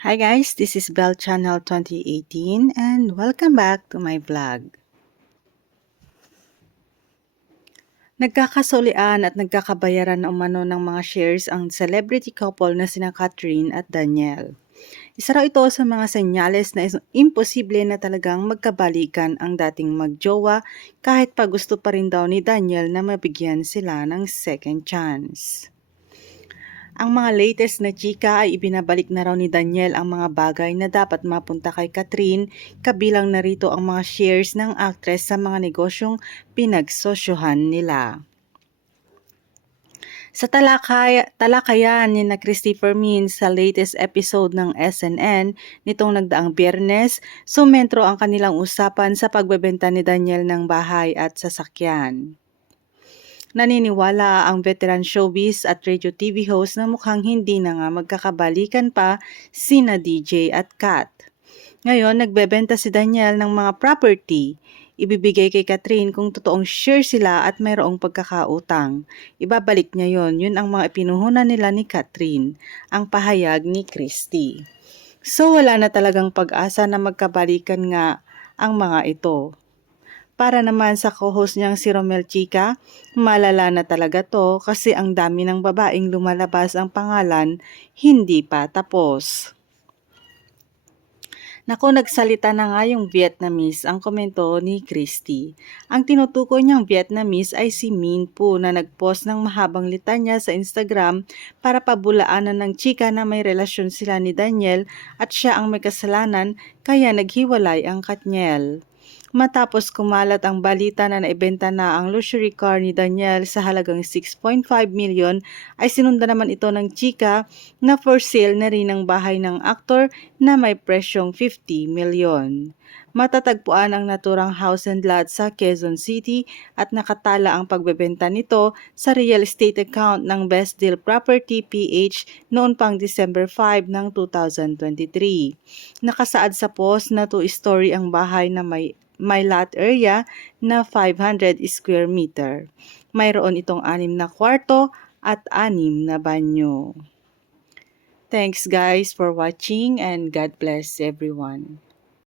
Hi guys, this is Bell Channel 2018 and welcome back to my vlog. Nagkakasulian at nagkakabayaran na umano ng mga shares ang celebrity couple na sina Catherine at Daniel. Isa raw ito sa mga senyales na imposible na talagang magkabalikan ang dating magjowa kahit pa gusto pa rin daw ni Daniel na mabigyan sila ng second chance. Ang mga latest na chika ay ibinabalik na raw ni Daniel ang mga bagay na dapat mapunta kay Catherine, kabilang na rito ang mga shares ng actress sa mga negosyong pinagsosyohan nila. Sa talakay, talakayan ni na Christopher Min sa latest episode ng SNN nitong nagdaang biyernes, sumentro ang kanilang usapan sa pagbebenta ni Daniel ng bahay at sasakyan. Naniniwala ang veteran showbiz at radio TV host na mukhang hindi na nga magkakabalikan pa sina DJ at Kat. Ngayon, nagbebenta si Daniel ng mga property. Ibibigay kay Catherine kung totoong sure sila at mayroong pagkakautang. Ibabalik niya yon. Yun ang mga ipinuhunan nila ni Catherine. Ang pahayag ni Christy. So wala na talagang pag-asa na magkabalikan nga ang mga ito. Para naman sa co-host niyang si Romel Chica, malala na talaga to kasi ang dami ng babaeng lumalabas ang pangalan, hindi pa tapos. Naku, nagsalita na nga yung Vietnamese ang komento ni Christy. Ang tinutukoy niyang Vietnamese ay si Min Po na nagpost ng mahabang litanya sa Instagram para pabulaanan ng chika na may relasyon sila ni Daniel at siya ang may kasalanan kaya naghiwalay ang Katniel. Matapos kumalat ang balita na naibenta na ang luxury car ni Daniel sa halagang 6.5 million, ay sinunda naman ito ng chika na for sale na rin ang bahay ng aktor na may presyong 50 million. Matatagpuan ang naturang house and lot sa Quezon City at nakatala ang pagbebenta nito sa real estate account ng Best Deal Property PH noon pang December 5 ng 2023. Nakasaad sa post na two-story ang bahay na may may lot area na 500 square meter. Mayroon itong anim na kwarto at anim na banyo. Thanks guys for watching and God bless everyone.